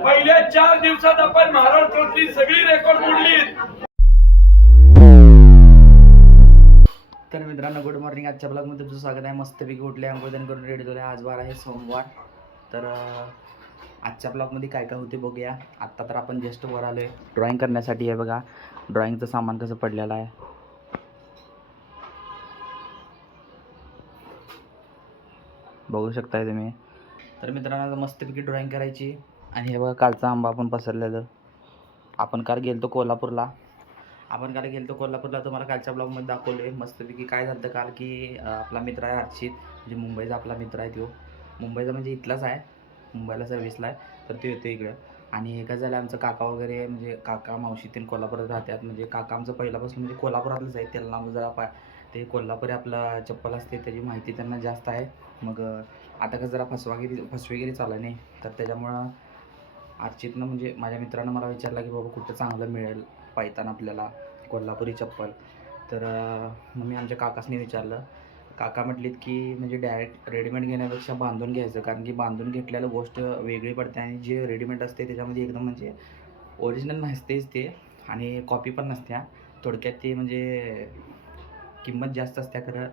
पहिल्या 4 दिवसात आपण महाराष्ट्रातली सगळी रेकॉर्ड मोडली. तर मित्रांनो गुड मॉर्निंग. आजच्या ब्लॉगमध्ये तुमचं स्वागत आहे. मस्तपैकी उठले, आंघोळन करून रेडी झाले. आज वार आहे सोमवार. तर आजच्या ब्लॉगमध्ये काय काय होते बघूया. आत्ता तर आपण जस्ट वर आलो आहे ड्रॉइंग करण्यासाठी. आहे बघा ड्रॉइंगचं सामान कसं पडलेलं आहे. बघू शकताय तुम्ही. तर मित्रांनो मस्तपैकी ड्रॉइंग करायची. आणि हे बघा कालचा आंबा आपण पसरलेलं. आपण काल गेलतो कोल्हापूरला. तुम्हाला कालच्या ब्लॉगमध्ये दाखवलं आहे. मस्तपैकी काय झालं काल की आपला मित्र आहे हर्षित, म्हणजे मुंबईचा आपला मित्र आहे. तो मुंबईचा म्हणजे इथलाच आहे, मुंबईला सर्व्हिसला आहे. तर तो येतो इकडं. आणि काय झालं आमचं काका वगैरे म्हणजे काका मावशी ते कोल्हापुरात राहतात. म्हणजे काका आमचं पहिल्यापासून म्हणजे कोल्हापुरातलंच आहे. त्यांना जरा ते कोल्हापुरी आपला चप्पल असते त्याची माहिती त्यांना जास्त आहे. मग आता कसं जरा फसवेगिरी चालू नाही. तर त्याच्यामुळं हर्षितनं म्हणजे माझ्या मित्रानं मला विचारलं की बाबा कुठं चांगलं मिळेल पायतान आपल्याला कोल्हापुरी चप्पल. तर मग मी आमच्या काकासने विचारलं. काका म्हटलीत की म्हणजे डायरेक्ट रेडीमेड घेण्यापेक्षा बांधून घ्यायचं, कारण की बांधून घेतलेलं गोष्ट वेगळी पडते. आणि जे रेडीमेड असते त्याच्यामध्ये एकदम म्हणजे ओरिजिनल नसतेच ते, आणि कॉपी पण नसत्या. थोडक्यात ते म्हणजे किंमत जास्त असते. खरं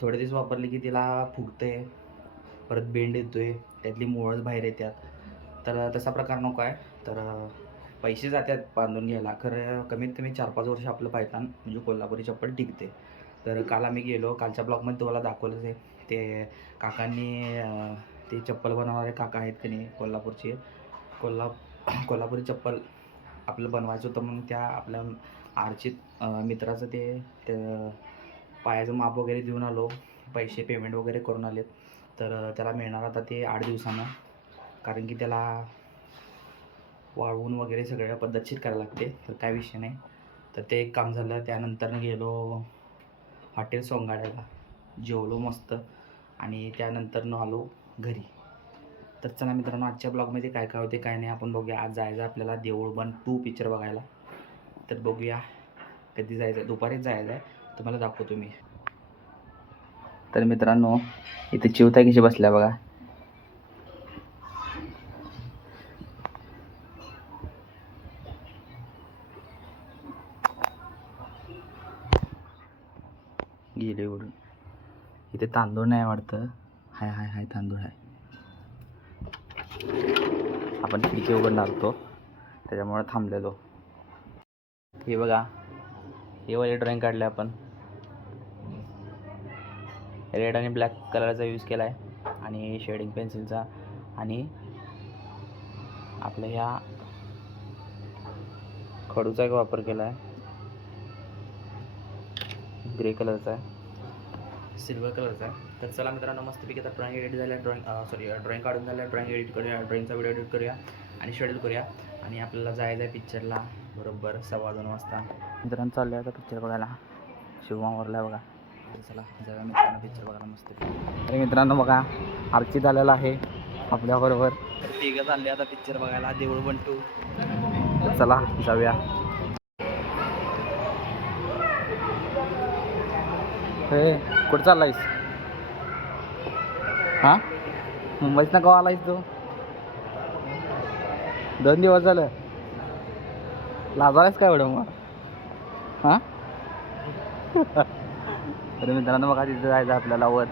थोडे दिवस वापरले की तिला फुगतं आहे, परत बेंड येतो आहे, त्यातली मुळंच बाहेर येतात. तर तसा प्रकार नको आहे. तर पैसे जातात बांधून घ्यायला. खरं कमीत कमी 4-5 वर्ष आपलं पायतान म्हणजे कोल्हापुरी चप्पल टिकते. तर काल आम्ही गेलो. कालच्या ब्लॉगमध्ये तुम्हाला दाखवलंच आहे. ते काकांनी ते चप्पल बनवणारे काका आहेत की नाही कोल्हापूरचे, कोल्हापुरी चप्पल आपलं बनवायचं होतं. मग त्या आपल्या हर्षित मित्राचं ते पायाचं माप वगैरे देऊन आलो. पैसे पेमेंट वगैरे करून आलेत. तर त्याला मिळणार आता ते 8 दिवसानं, कारण की त्याला वाळवून वगैरे सगळ्या पद्धतशीर करायला लागते. तर काय विषय नाही. तर ते एक काम झालं. त्यानंतर गेलो हॉटेल सोंगाड्याला, जेवलो मस्त, आणि त्यानंतर आलो घरी. तर चला मित्रांनो आजच्या ब्लॉगमध्ये काय काय होते काय नाही आपण बघूया. आज जायचं आपल्याला देऊळ बंद 2 पिक्चर बघायला. तर बघूया कधी जायचं आहे. दुपारीच जायचं आहे, तुम्हाला दाखवतो मी. तर मित्रांनो इथे चिवताई कशी बसल्या बघा. गेले उडून. इथे तांदूळ नाही वाटतं. हाय तांदूळ आहे. आपण खिडकी उघडणार होतो त्याच्यामुळे थांबलेलो. हे बघा हे वाले ड्रॉइंग काढले आपण. रेड आणि ब्लॅक कलरचा यूज केला आहे, आणि शेडिंग पेन्सिलचा, आणि आपल्या ह्या खडूचा एक वापर केला आहे. ग्रे कलरचा आहे, सिल्वर कलरचा आहे. तर चला मित्रांनो मस्तपैकी आता ड्रॉइंग एडिट झाल्या. ड्रॉइंग काढून झाल्या. ड्रॉइंग एडिट करूया, ड्रॉइंगचा व्हिडिओ एडिट करूया आणि शेड्यूल करूया. आणि आपल्याला जायचं आहे पिक्चरला बरोबर 2:15 वाजता. मित्रांनो चाललं आहे आता पिक्चर बघायला. शिवमावरला आहे बघा. चला जाऊया मित्रांनो पिक्चर बघायला मस्त. अरे मित्रांनो बघा हर्षित आलेला आहे आपल्याबरोबर. तर तिघं चालले आता पिक्चर बघायला देऊळ बंद 2. चला जाऊया. हे कुठं चाललायस? हां मुंबईत ना कवा आलायस तू? 2 दिवस झालं. लाजायस काय एवढं मग? हां अरे मित्रांनो बघा तिथं जायचं आपल्याला वर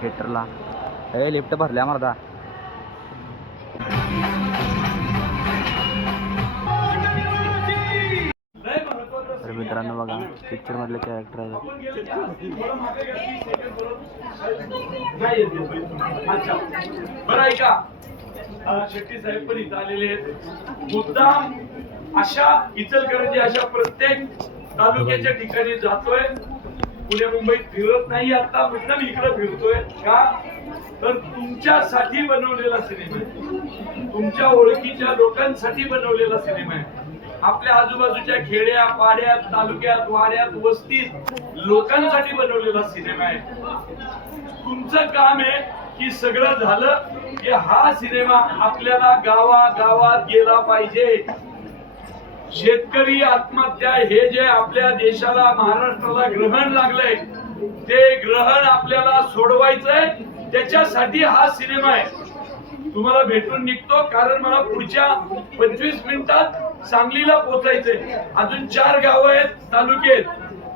थिएटरला. हे लिफ्ट भरल्या मर्दा. तर मित्रांनो बघा पिक्चर मधले कॅरेक्टर आहेत. बरं ऐका, शेट्टी साहेब पण इथं आलेले आहेत. मुद्दाम अशा इचलकरंजी अशा प्रत्येक तालुक्याच्या ठिकाणी जातोय. पुणे मुंबईत फिरत नाही. आता मुद्दाम इकडे फिरतोय का, तर तुमच्यासाठी बनवलेला सिनेमा आहे, तुमच्या ओळखीच्या लोकांसाठी बनवलेला सिनेमा आहे. आपल्या आजूबाजूच्या खेड्या पाड्यात तालुक्यात वाड्यात वस्तीत लोकांसाठी बनवलेला सिनेमा आहे. तुमचं काम आहे की सगळं झालं की हा सिनेमा आपल्याला गावागावात गेला पाहिजे. शेतकरी आत्महत्या हे जे आपल्या देशाला महाराष्ट्राला ग्रहण लागलंय ते ग्रहण आपल्याला सोडवायचंय. त्याच्यासाठी हा सिनेमा आहे. तुम्हाला भेटून निघतो, कारण मला पुढच्या 25 मिनिटात सांगलीला पोहोचायचंय. अजून 4 गावं आहेत, तालुके आहेत.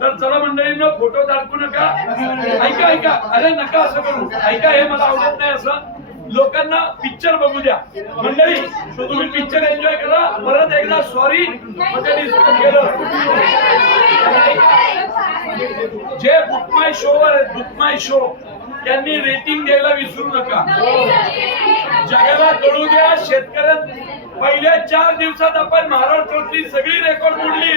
तर चला मंडळींनो, फोटो दाखवू नका. ऐका ऐका, अरे नका असं करू. ऐका, हे मला आवडत नाही असं. लोकांना पिक्चर बघू द्या. मंडळी, तुम्ही पिक्चर एन्जॉय करा. परत एकदा सॉरी केलं. जे बुक माय शो वर आहेत, बुक माय शो, त्यांनी रेटिंग द्यायला विसरू नका. जगाला कळू द्या, शेतकऱ्यात पहिल्या 4 दिवसात आपण महाराष्ट्रातली सगळी रेकॉर्ड मोडली.